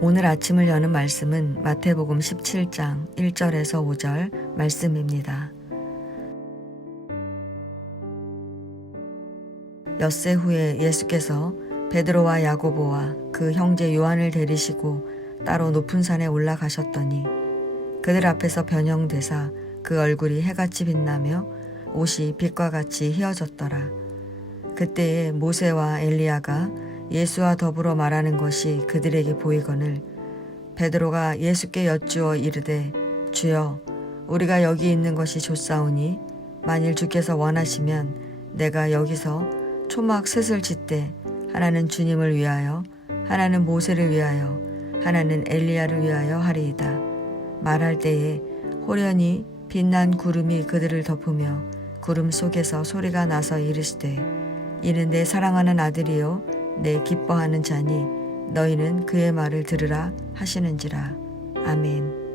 오늘 아침을 여는 말씀은 마태복음 17장 1절에서 5절 말씀입니다. 엿새 후에 예수께서 베드로와 야고보와 그 형제 요한을 데리시고 따로 높은 산에 올라가셨더니 그들 앞에서 변형되사 그 얼굴이 해같이 빛나며 옷이 빛과 같이 휘어졌더라. 그때에 모세와 엘리야가 예수와 더불어 말하는 것이 그들에게 보이거늘 베드로가 예수께 여쭈어 이르되 주여 우리가 여기 있는 것이 좋사오니 만일 주께서 원하시면 내가 여기서 초막 셋을 짓되 하나는 주님을 위하여 하나는 모세를 위하여 하나는 엘리야를 위하여 하리이다. 말할 때에 호련히 빛난 구름이 그들을 덮으며 구름 속에서 소리가 나서 이르시되 이는 내 사랑하는 아들이요 내 기뻐하는 자니 너희는 그의 말을 들으라 하시는지라. 아멘.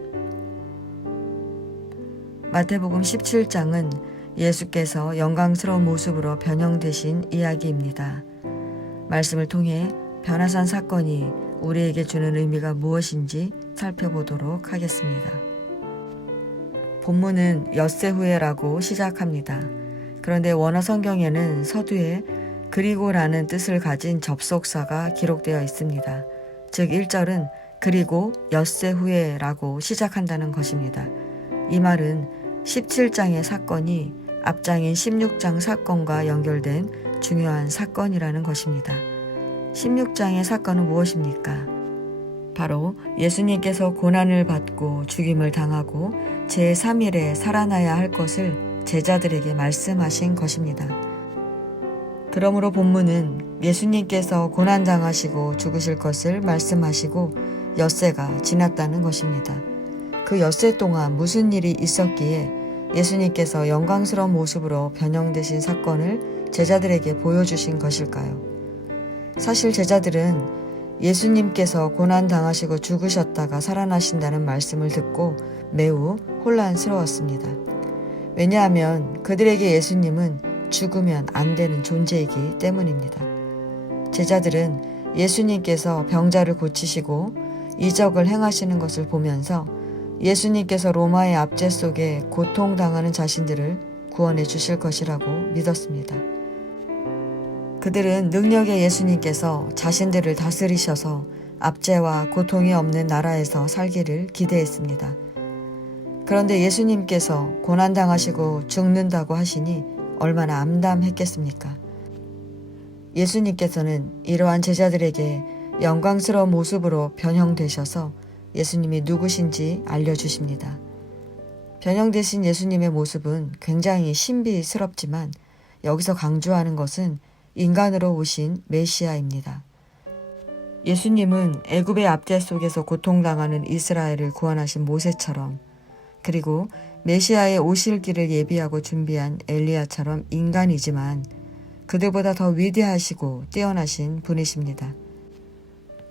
마태복음 17장은 예수께서 영광스러운 모습으로 변형되신 이야기입니다. 말씀을 통해 변화산 사건이 우리에게 주는 의미가 무엇인지 살펴보도록 하겠습니다. 본문은 엿새 후에라고 시작합니다. 그런데 원어 성경에는 서두에 그리고라는 뜻을 가진 접속사가 기록되어 있습니다. 즉 1절은 그리고 엿새 후에라고 시작한다는 것입니다. 이 말은 17장의 사건이 앞장인 16장 사건과 연결된 중요한 사건이라는 것입니다. 16장의 사건은 무엇입니까? 바로 예수님께서 고난을 받고 죽임을 당하고 제3일에 살아나야 할 것을 제자들에게 말씀하신 것입니다. 그러므로 본문은 예수님께서 고난당하시고 죽으실 것을 말씀하시고 엿새가 지났다는 것입니다. 그 엿새 동안 무슨 일이 있었기에 예수님께서 영광스러운 모습으로 변형되신 사건을 제자들에게 보여주신 것일까요? 사실 제자들은 예수님께서 고난당하시고 죽으셨다가 살아나신다는 말씀을 듣고 매우 혼란스러웠습니다. 왜냐하면 그들에게 예수님은 죽으면 안 되는 존재이기 때문입니다. 제자들은 예수님께서 병자를 고치시고 이적을 행하시는 것을 보면서 예수님께서 로마의 압제 속에 고통당하는 자신들을 구원해 주실 것이라고 믿었습니다. 그들은 능력의 예수님께서 자신들을 다스리셔서 압제와 고통이 없는 나라에서 살기를 기대했습니다. 그런데 예수님께서 고난당하시고 죽는다고 하시니 얼마나 암담했겠습니까? 예수님께서는 이러한 제자들에게 영광스러운 모습으로 변형되셔서 예수님이 누구신지 알려주십니다. 변형되신 예수님의 모습은 굉장히 신비스럽지만 여기서 강조하는 것은 인간으로 오신 메시아입니다. 예수님은 애굽의 압제 속에서 고통당하는 이스라엘을 구원하신 모세처럼 그리고 메시아의 오실 길을 예비하고 준비한 엘리야처럼 인간이지만 그들보다 더 위대하시고 뛰어나신 분이십니다.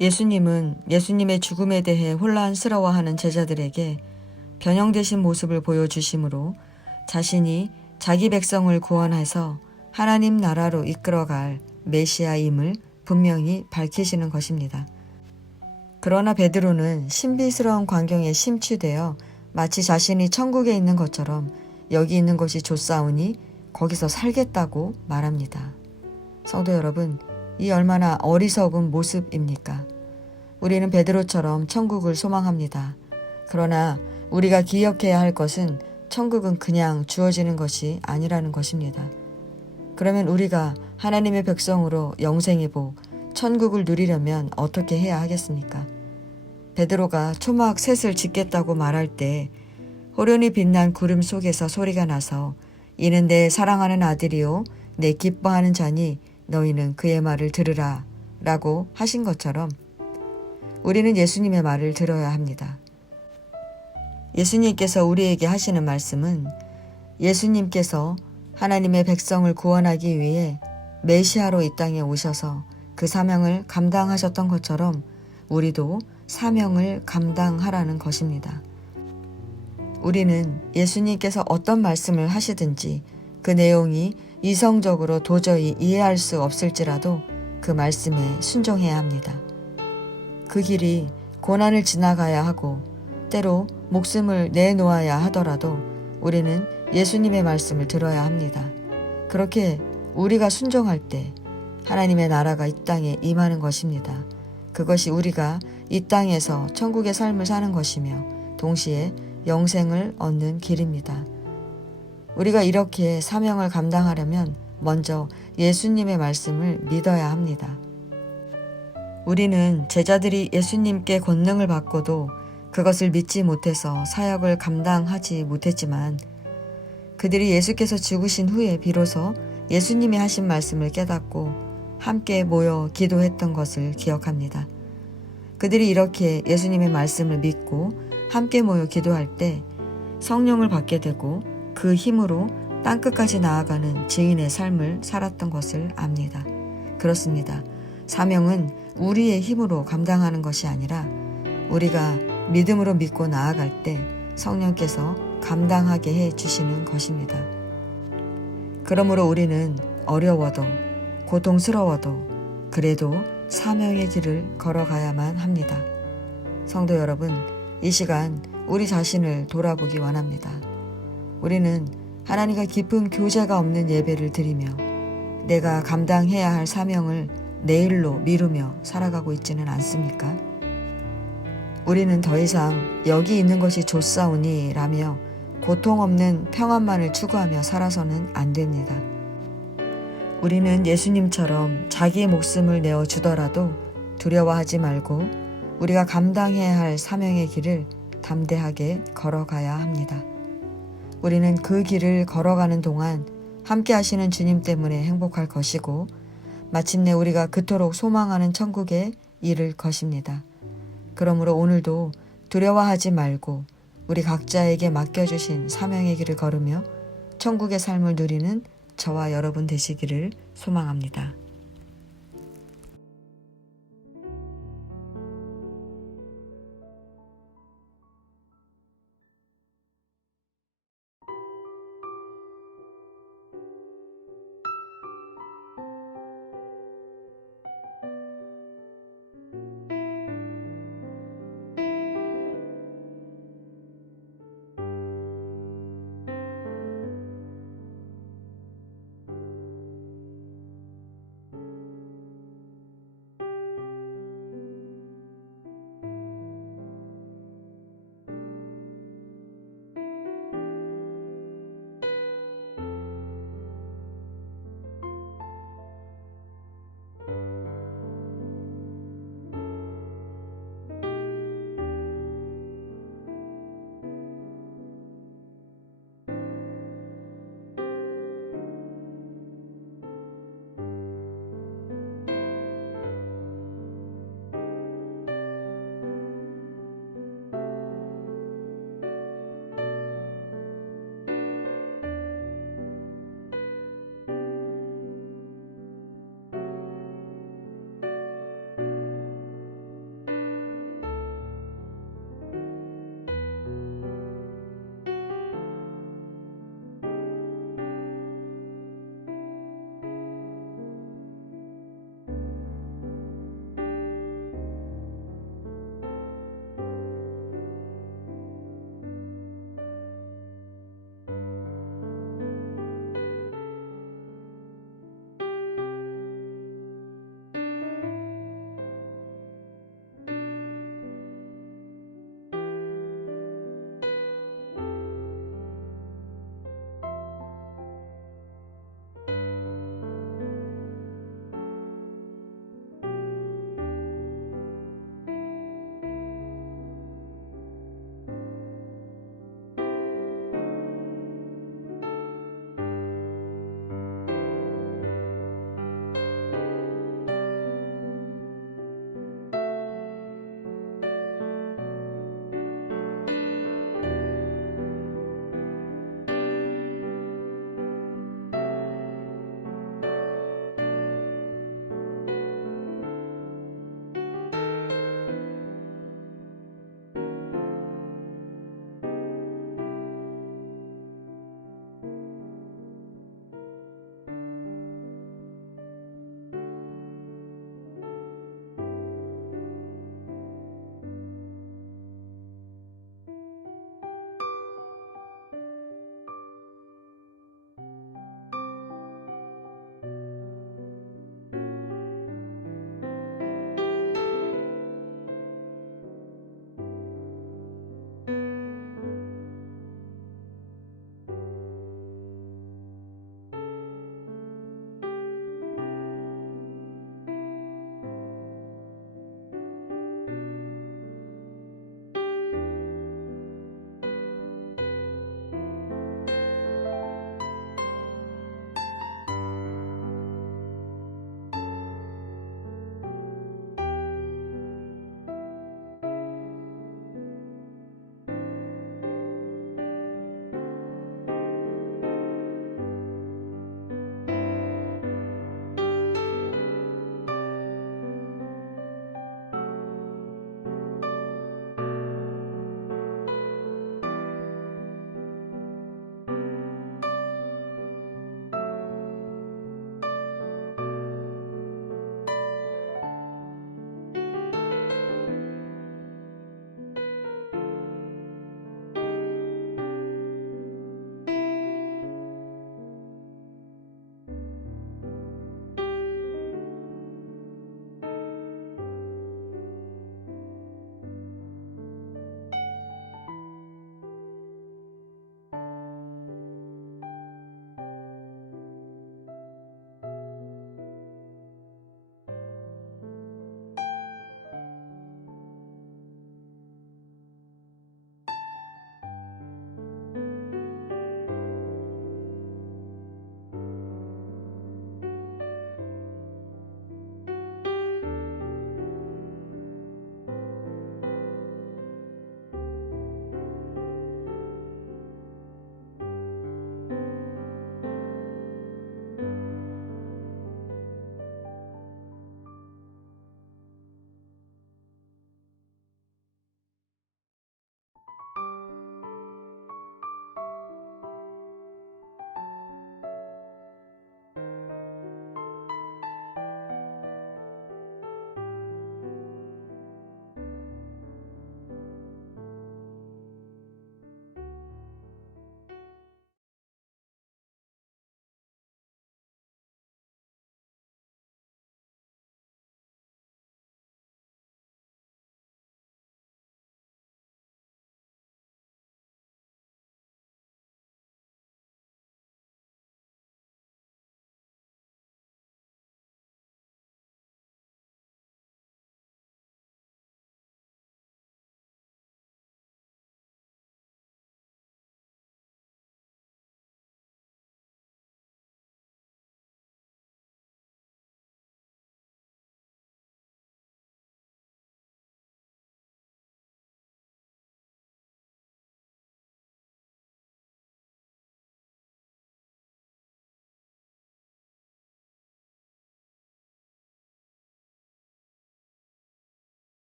예수님은 예수님의 죽음에 대해 혼란스러워하는 제자들에게 변형되신 모습을 보여주심으로 자신이 자기 백성을 구원해서 하나님 나라로 이끌어갈 메시아임을 분명히 밝히시는 것입니다. 그러나 베드로는 신비스러운 광경에 심취되어 마치 자신이 천국에 있는 것처럼 여기 있는 것이 좋사오니 거기서 살겠다고 말합니다. 성도 여러분, 이 얼마나 어리석은 모습입니까? 우리는 베드로처럼 천국을 소망합니다. 그러나 우리가 기억해야 할 것은 천국은 그냥 주어지는 것이 아니라는 것입니다. 그러면 우리가 하나님의 백성으로 영생의 복, 천국을 누리려면 어떻게 해야 하겠습니까? 베드로가 초막 셋을 짓겠다고 말할 때 호련히 빛난 구름 속에서 소리가 나서 이는 내 사랑하는 아들이요 내 기뻐하는 자니 너희는 그의 말을 들으라 라고 하신 것처럼 우리는 예수님의 말을 들어야 합니다. 예수님께서 우리에게 하시는 말씀은 예수님께서 하나님의 백성을 구원하기 위해 메시아로 이 땅에 오셔서 그 사명을 감당하셨던 것처럼 우리도 사명을 감당하라는 것입니다. 우리는 예수님께서 어떤 말씀을 하시든지 그 내용이 이성적으로 도저히 이해할 수 없을지라도 그 말씀에 순종해야 합니다. 그 길이 고난을 지나가야 하고 때로 목숨을 내놓아야 하더라도 우리는 예수님의 말씀을 들어야 합니다. 그렇게 우리가 순종할 때 하나님의 나라가 이 땅에 임하는 것입니다. 그것이 우리가 이 땅에서 천국의 삶을 사는 것이며 동시에 영생을 얻는 길입니다. 우리가 이렇게 사명을 감당하려면 먼저 예수님의 말씀을 믿어야 합니다. 우리는 제자들이 예수님께 권능을 받고도 그것을 믿지 못해서 사역을 감당하지 못했지만 그들이 예수께서 죽으신 후에 비로소 예수님이 하신 말씀을 깨닫고 함께 모여 기도했던 것을 기억합니다. 그들이 이렇게 예수님의 말씀을 믿고 함께 모여 기도할 때 성령을 받게 되고 그 힘으로 땅끝까지 나아가는 증인의 삶을 살았던 것을 압니다. 그렇습니다. 사명은 우리의 힘으로 감당하는 것이 아니라 우리가 믿음으로 믿고 나아갈 때 성령께서 감당하게 해 주시는 것입니다. 그러므로 우리는 어려워도 고통스러워도 그래도 사명의 길을 걸어가야만 합니다. 성도 여러분, 이 시간 우리 자신을 돌아보기 원합니다. 우리는 하나님과 깊은 교제가 없는 예배를 드리며 내가 감당해야 할 사명을 내일로 미루며 살아가고 있지는 않습니까? 우리는 더 이상 여기 있는 것이 좋사오니 라며 고통 없는 평안만을 추구하며 살아서는 안 됩니다. 우리는 예수님처럼 자기의 목숨을 내어주더라도 두려워하지 말고 우리가 감당해야 할 사명의 길을 담대하게 걸어가야 합니다. 우리는 그 길을 걸어가는 동안 함께 하시는 주님 때문에 행복할 것이고 마침내 우리가 그토록 소망하는 천국에 이를 것입니다. 그러므로 오늘도 두려워하지 말고 우리 각자에게 맡겨주신 사명의 길을 걸으며 천국의 삶을 누리는 저와 여러분 되시기를 소망합니다.